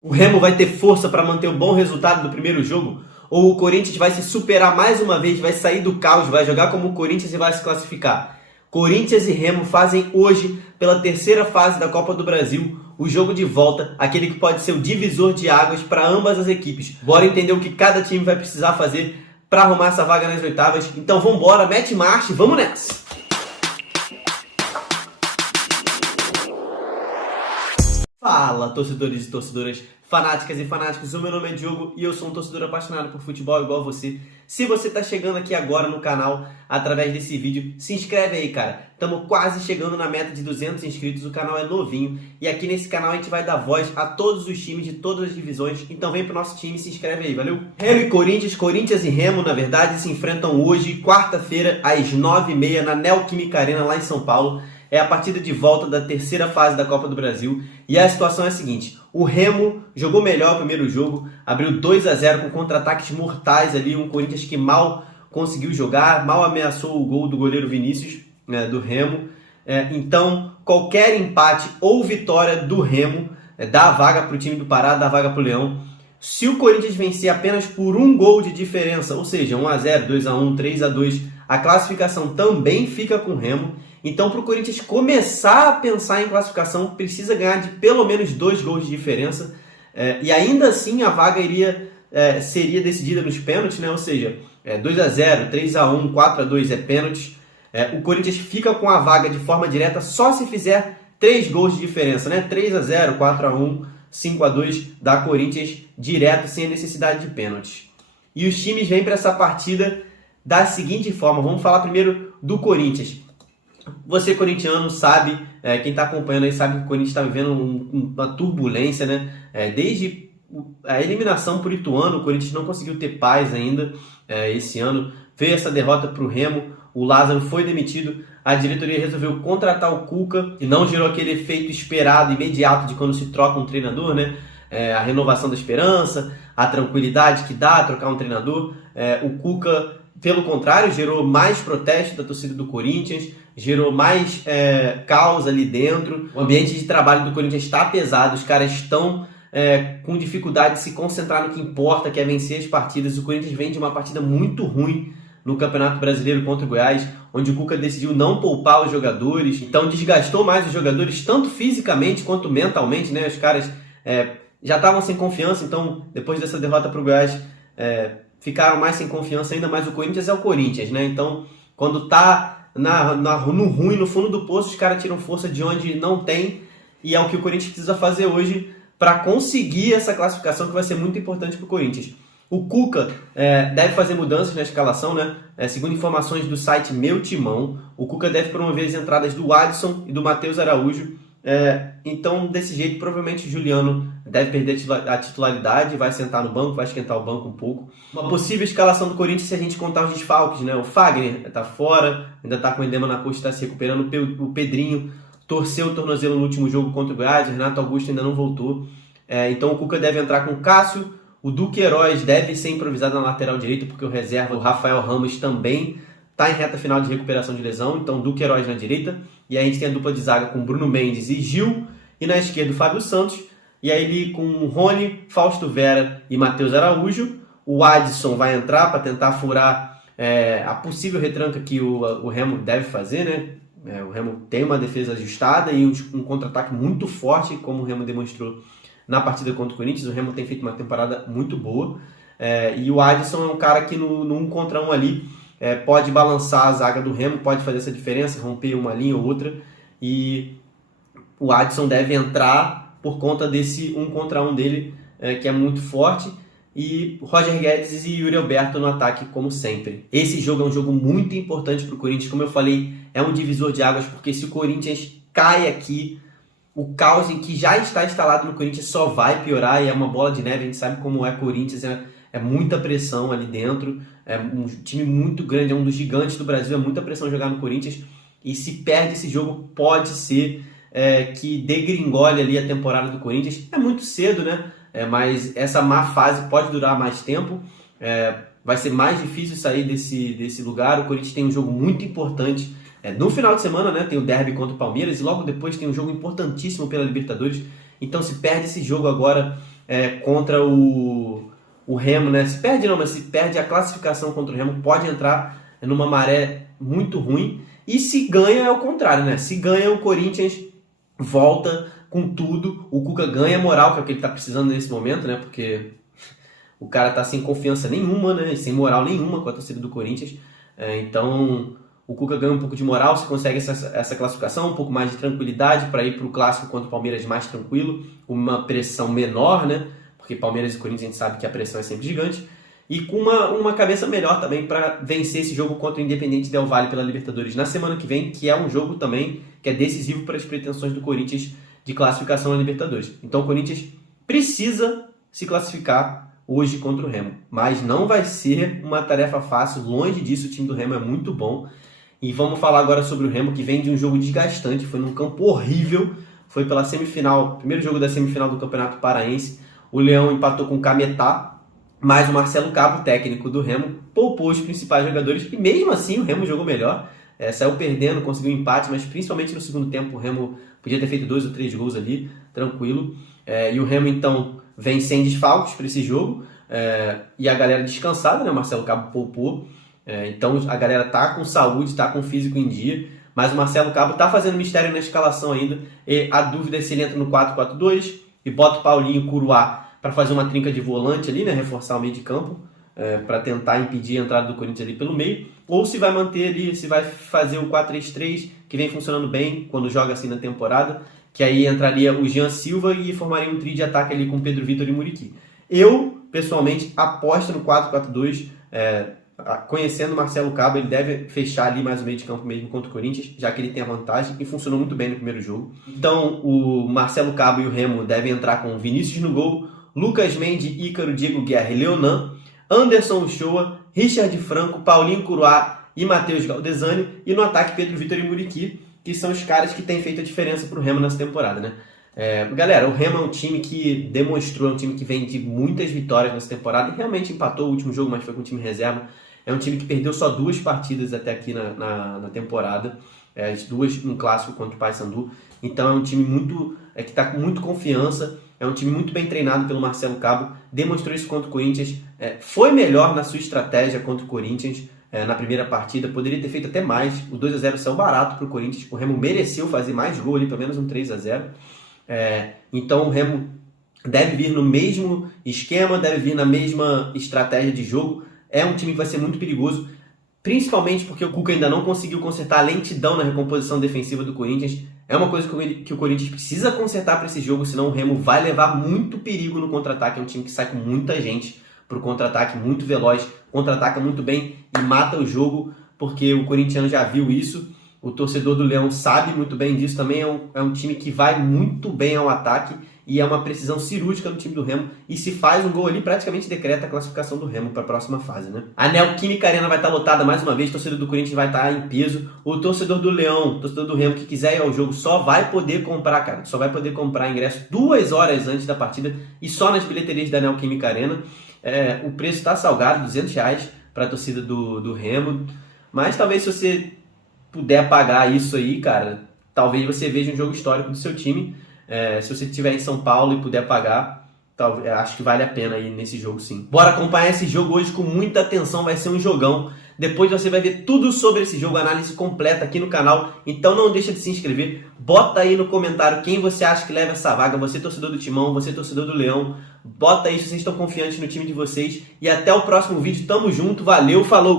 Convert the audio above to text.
O Remo vai ter força para manter o bom resultado do primeiro jogo? Ou o Corinthians vai se superar mais uma vez, vai sair do caos, vai jogar como o Corinthians e vai se classificar? Corinthians e Remo fazem hoje, pela terceira fase da Copa do Brasil, o jogo de volta, aquele que pode ser o divisor de águas para ambas as equipes. Bora entender o que cada time vai precisar fazer para arrumar essa vaga nas oitavas. Então vambora, mete marcha e vamos nessa! Fala, torcedores e torcedoras, fanáticas e fanáticos, o meu nome é Diogo e eu sou um torcedor apaixonado por futebol igual você. Se você está chegando aqui agora no canal, através desse vídeo, se inscreve aí, cara. Estamos quase chegando na meta de 200 inscritos, o canal é novinho e aqui nesse canal a gente vai dar voz a todos os times de todas as divisões, então vem pro nosso time e se inscreve aí, valeu? Remo e Corinthians, Corinthians e Remo, na verdade, se enfrentam hoje, quarta-feira, às 9h30, na Neoquímica Arena, lá em São Paulo. É a partida de volta da terceira fase da Copa do Brasil. E a situação é a seguinte: o Remo jogou melhor o primeiro jogo, abriu 2-0 com contra-ataques mortais ali, um Corinthians que mal conseguiu jogar, mal ameaçou o gol do goleiro Vinícius, do Remo. Então, qualquer empate ou vitória do Remo dá a vaga para o time do Pará, dá a vaga para o Leão. Se o Corinthians vencer apenas por um gol de diferença, ou seja, 1-0, 2-1, 3-2, a classificação também fica com o Remo. Então, para o Corinthians começar a pensar em classificação, precisa ganhar de pelo menos 2 gols de diferença. E ainda assim a vaga seria decidida nos pênaltis, né? Ou seja, 2-0, 3-1, 4-2 é pênaltis. O Corinthians fica com a vaga de forma direta só se fizer 3 gols de diferença, né? 3-0, 4-1, 5-2 dá Corinthians direto sem a necessidade de pênaltis. E os times vêm para essa partida da seguinte forma. Vamos falar primeiro do Corinthians. Você, corintiano, sabe, quem está acompanhando aí sabe que o Corinthians está vivendo uma turbulência, né? Desde a eliminação por Ituano, o Corinthians não conseguiu ter paz ainda esse ano. Veio essa derrota para o Remo, o Lázaro foi demitido, a diretoria resolveu contratar o Cuca e não gerou aquele efeito esperado, imediato de quando se troca um treinador, né? A renovação da esperança, a tranquilidade que dá trocar um treinador. O Cuca, pelo contrário, gerou mais protesto da torcida do Corinthians, gerou mais caos ali dentro. O ambiente de trabalho do Corinthians está pesado, os caras estão com dificuldade de se concentrar no que importa, que é vencer as partidas. O Corinthians vem de uma partida muito ruim no Campeonato Brasileiro contra o Goiás, onde o Cuca decidiu não poupar os jogadores, então desgastou mais os jogadores, tanto fisicamente quanto mentalmente, né? Os caras já estavam sem confiança, então depois dessa derrota para o Goiás ficaram mais sem confiança ainda, mas o Corinthians é o Corinthians, né? Então, quando tá no ruim, no fundo do poço, os caras tiram força de onde não tem, e é o que o Corinthians precisa fazer hoje para conseguir essa classificação que vai ser muito importante para o Corinthians. O Cuca deve fazer mudanças na escalação, né? Segundo informações do site Meu Timão, o Cuca deve promover as entradas do Adson e do Matheus Araújo. Então, desse jeito, provavelmente o Juliano deve perder a titularidade, vai sentar no banco, vai esquentar o banco um pouco. Uma possível escalação do Corinthians se a gente contar os desfalques, né? O Fagner está fora, ainda está com edema na coxa, está se recuperando. O Pedrinho torceu o tornozelo no último jogo contra o Goiás, o Renato Augusto ainda não voltou. Então o Cuca deve entrar com o Cássio, o Duqueiroz deve ser improvisado na lateral direita, porque o reserva, o Rafael Ramos, também está em reta final de recuperação de lesão, então Duqueiroz na direita. E aí a gente tem a dupla de zaga com Bruno Mendes e Gil, e na esquerda o Fábio Santos, e aí ele com Rony, Fausto Vera e Matheus Araújo. O Adson vai entrar para tentar furar a possível retranca que o Remo deve fazer, né? O Remo tem uma defesa ajustada e um contra-ataque muito forte, como o Remo demonstrou na partida contra o Corinthians. O Remo tem feito uma temporada muito boa, e o Adson é um cara que no 1 contra 1 ali pode balançar a zaga do Remo, pode fazer essa diferença, romper uma linha ou outra, e o Adson deve entrar por conta desse 1 contra 1 dele, que é muito forte, e Roger Guedes e Yuri Alberto no ataque, como sempre. Esse jogo é um jogo muito importante para o Corinthians, como eu falei, é um divisor de águas, porque se o Corinthians cai aqui, o caos em que já está instalado no Corinthians só vai piorar, e é uma bola de neve. A gente sabe como é Corinthians, é muita pressão ali dentro, é um time muito grande, é um dos gigantes do Brasil, é muita pressão jogar no Corinthians, e se perde esse jogo, pode ser que degringole ali a temporada do Corinthians. É muito cedo, né? Mas essa má fase pode durar mais tempo, vai ser mais difícil sair desse lugar. O Corinthians tem um jogo muito importante no final de semana, né? Tem o derby contra o Palmeiras, e logo depois tem um jogo importantíssimo pela Libertadores. Então, se perde esse jogo agora, contra o Remo, né? Se perde não, mas se perde a classificação contra o Remo, pode entrar numa maré muito ruim. E se ganha é o contrário, né? Se ganha, o Corinthians volta com tudo, o Cuca ganha moral, que é o que ele tá precisando nesse momento, né? Porque o cara tá sem confiança nenhuma, né? E sem moral nenhuma com a torcida do Corinthians. Então o Cuca ganha um pouco de moral, você consegue essa classificação, um pouco mais de tranquilidade para ir para o clássico contra o Palmeiras mais tranquilo, uma pressão menor, né? Porque Palmeiras e Corinthians a gente sabe que a pressão é sempre gigante. E com uma cabeça melhor também para vencer esse jogo contra o Independente Del Valle pela Libertadores na semana que vem, que é um jogo também que é decisivo para as pretensões do Corinthians de classificação na Libertadores. Então o Corinthians precisa se classificar hoje contra o Remo, mas não vai ser uma tarefa fácil, longe disso. O time do Remo é muito bom. E vamos falar agora sobre o Remo, que vem de um jogo desgastante, foi num campo horrível, foi pela semifinal, primeiro jogo da semifinal do Campeonato Paraense. O Leão empatou com o Cametá, mas o Marcelo Cabo, técnico do Remo, poupou os principais jogadores e mesmo assim o Remo jogou melhor. Saiu perdendo, conseguiu um empate, mas principalmente no segundo tempo o Remo podia ter feito 2 ou 3 gols ali, tranquilo. E o Remo então vem sem desfalques para esse jogo, e a galera descansada, né? O Marcelo Cabo poupou, então a galera tá com saúde, tá com físico em dia, mas o Marcelo Cabo tá fazendo mistério na escalação ainda, e a dúvida é se ele entra no 4-4-2 e bota o Paulinho e Curuá para fazer uma trinca de volante ali, né? Reforçar o meio de campo, para tentar impedir a entrada do Corinthians ali pelo meio, ou se vai manter ali, se vai fazer o 4-3-3, que vem funcionando bem quando joga assim na temporada, que aí entraria o Jean Silva e formaria um trio de ataque ali com Pedro Vitor e Muriqui. Eu, pessoalmente, aposto no 4-4-2, conhecendo o Marcelo Cabo, ele deve fechar ali mais o meio de campo mesmo contra o Corinthians, já que ele tem a vantagem e funcionou muito bem no primeiro jogo. Então, o Marcelo Cabo e o Remo devem entrar com Vinícius no gol, Lucas Mendes, Ícaro, Diego Guerra e Leonan, Anderson Uchoa, Richard Franco, Paulinho Curuá e Matheus Galdesani, e no ataque Pedro Vitor e Muriqui, que são os caras que têm feito a diferença pro Remo nessa temporada, né? Galera, o Remo é um time que demonstrou, é um time que vem de muitas vitórias nessa temporada, e realmente empatou o último jogo, mas foi com o time reserva. É um time que perdeu só 2 partidas até aqui na temporada, as 2 no clássico contra o Paysandu. Então é um time que está com muita confiança, é um time muito bem treinado pelo Marcelo Cabo, demonstrou isso contra o Corinthians, foi melhor na sua estratégia contra o Corinthians na primeira partida, poderia ter feito até mais. O 2-0 saiu barato para o Corinthians, o Remo mereceu fazer mais gol ali, pelo menos um 3-0. Então o Remo deve vir no mesmo esquema, deve vir na mesma estratégia de jogo. É um time que vai ser muito perigoso, principalmente porque o Cuca ainda não conseguiu consertar a lentidão na recomposição defensiva do Corinthians. É uma coisa que o Corinthians precisa consertar para esse jogo, senão o Remo vai levar muito perigo no contra-ataque. É um time que sai com muita gente para o contra-ataque, muito veloz, contra-ataca muito bem e mata o jogo, porque o corintiano já viu isso. O torcedor do Leão sabe muito bem disso também. É um time que vai muito bem ao ataque e é uma precisão cirúrgica do time do Remo. E se faz um gol ali, praticamente decreta a classificação do Remo para a próxima fase, né? A Neoquímica Arena vai estar lotada mais uma vez, o torcedor do Corinthians vai estar em peso. O torcedor do Leão, o torcedor do Remo que quiser ir ao jogo só vai poder comprar, cara. Só vai poder comprar ingresso 2 horas antes da partida e só nas bilheterias da Neoquímica Arena. O preço está salgado, R$200 para a torcida do Remo. Mas talvez se você puder pagar isso aí, cara, talvez você veja um jogo histórico do seu time. Se você estiver em São Paulo e puder pagar, acho que vale a pena ir nesse jogo sim. Bora acompanhar esse jogo hoje com muita atenção, vai ser um jogão. Depois você vai ver tudo sobre esse jogo, análise completa aqui no canal. Então não deixa de se inscrever, bota aí no comentário quem você acha que leva essa vaga. Você torcedor do Timão, você torcedor do Leão, bota aí se vocês estão confiantes no time de vocês. E até o próximo vídeo, tamo junto, valeu, falou!